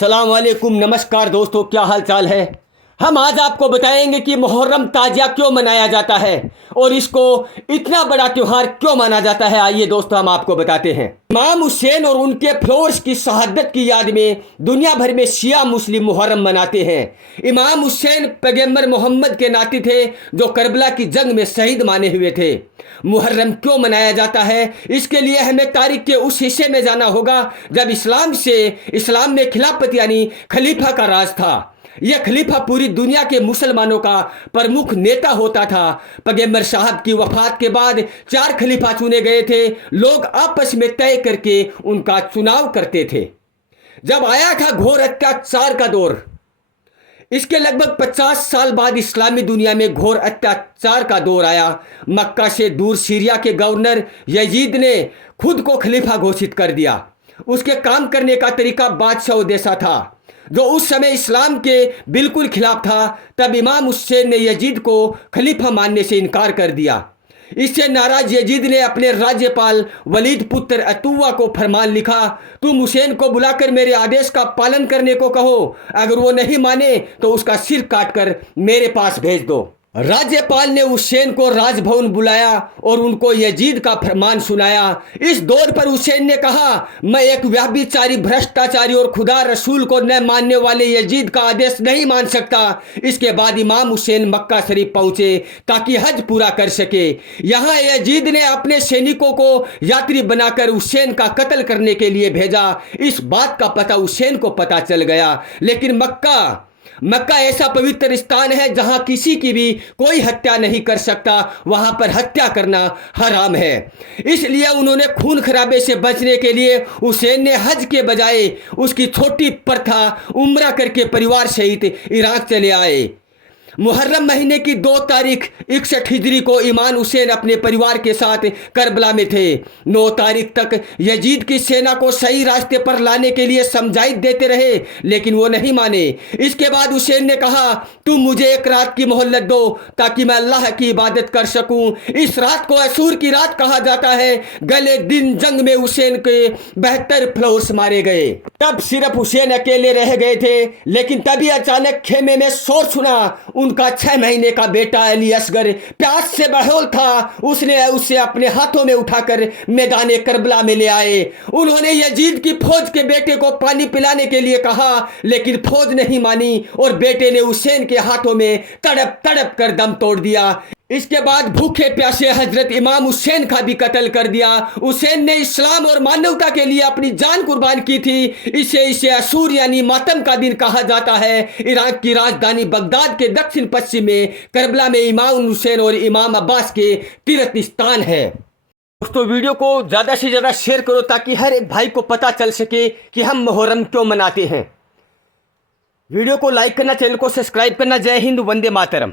अस्सलाम वालेकुम, नमस्कार दोस्तों, क्या हाल चाल है। हम आज आपको बताएंगे कि मुहर्रम ताजिया क्यों मनाया जाता है और इसको इतना बड़ा त्यौहार क्यों माना जाता है। आइए दोस्तों, हम आपको बताते हैं। इमाम हुसैन और उनके फ्लोर्स की शहादत की याद में दुनिया भर में शिया मुस्लिम मुहर्रम मनाते हैं। इमाम हुसैन पैगंबर मोहम्मद के नाती थे जो करबला की जंग में शहीद माने हुए थे। मुहर्रम क्यों मनाया जाता है, इसके लिए हमें तारीख के उस हिस्से में जाना होगा जब इस्लाम में खिलाफत यानी खलीफा का राज था। यह खलीफा पूरी दुनिया के मुसलमानों का प्रमुख नेता होता था। पैगंबर साहब की वफात के बाद 4 खलीफा चुने गए थे। लोग आपस में तय करके उनका चुनाव करते थे। जब आया था घोर अत्याचार का दौर, इसके लगभग 50 साल बाद इस्लामी दुनिया में घोर अत्याचार का दौर आया। मक्का से दूर सीरिया के गवर्नर यजीद ने खुद को खलीफा घोषित कर दिया। उसके काम करने का तरीका बादशाह जैसा था जो उस समय इस्लाम के बिल्कुल खिलाफ था। तब इमाम हुसैन ने यजीद को खलीफा मानने से इनकार कर दिया। इससे नाराज यजीद ने अपने राज्यपाल वलीद पुत्र अतुवा को फरमान लिखा, तुम हुसैन को बुलाकर मेरे आदेश का पालन करने को कहो। अगर वो नहीं माने तो उसका सिर काटकर मेरे पास भेज दो। राज्यपाल ने हुसैन को राजभवन बुलाया और उनको यजीद का फरमान सुनाया। इस दौर पर हुसैन ने कहा, मैं एक व्यभिचारी, भ्रष्टाचारी और खुदा रसूल को न मानने वाले यजीद का आदेश नहीं मान सकता। इसके बाद इमाम हुसैन मक्का शरीफ पहुंचे ताकि हज पूरा कर सके। यहाँ यजीद ने अपने सैनिकों को यात्री बनाकर हुसैन का कत्ल करने के लिए भेजा। इस बात का पता हुसैन को पता चल गया, लेकिन मक्का ऐसा पवित्र स्थान है जहां किसी की भी कोई हत्या नहीं कर सकता। वहां पर हत्या करना हराम है। इसलिए उन्होंने खून खराबे से बचने के लिए हुसैन ने हज के बजाय उसकी छोटी प्रथा उम्रा करके परिवार सहित इराक चले आए। मुहर्रम महीने की 2 तारीख 61 हिजरी को इमाम हुसैन अपने परिवार के साथ करबला में थे। 9 तारीख तक यजीद की सेना को सही रास्ते पर लाने के लिए समझाइश देते रहे, लेकिन वो नहीं माने। इसके बाद हुसैन ने कहा, तुम मुझे एक रात की मोहलत दो ताकि मैं अल्लाह की इबादत कर सकूं। इस रात को असूर की रात कहा जाता है। गले दिन जंग में हुसैन के 72 फ्लोर्स मारे गए। तब सिर्फ हुसैन अकेले रह गए थे, लेकिन तभी अचानक खेमे में शोर सुना। उनका 6 महीने का बेटा अली असगर प्यास से बेहोश था। उसने उसे अपने हाथों में उठाकर मैदान करबला में ले आए। उन्होंने यजीद की फौज के बेटे को पानी पिलाने के लिए कहा, लेकिन फौज नहीं मानी और बेटे ने हुसैन के हाथों में तड़प तड़प कर दम तोड़ दिया। इसके बाद भूखे प्यासे हजरत इमाम हुसैन का भी कत्ल कर दिया। हुसैन ने इस्लाम और मानवता के लिए अपनी जान कुर्बान की थी। इसे असूर यानी मातम का दिन कहा जाता है। इराक की राजधानी बगदाद के दक्षिण पश्चिम में करबला में इमाम हुसैन और इमाम अब्बास के तीर्थ स्थान है। दोस्तों, वीडियो को ज़्यादा से ज़्यादा शेयर करो ताकि हर एक भाई को पता चल सके कि हम मुहर्रम क्यों मनाते हैं। वीडियो को लाइक करना, चैनल को सब्सक्राइब करना। जय हिंद, वंदे मातरम।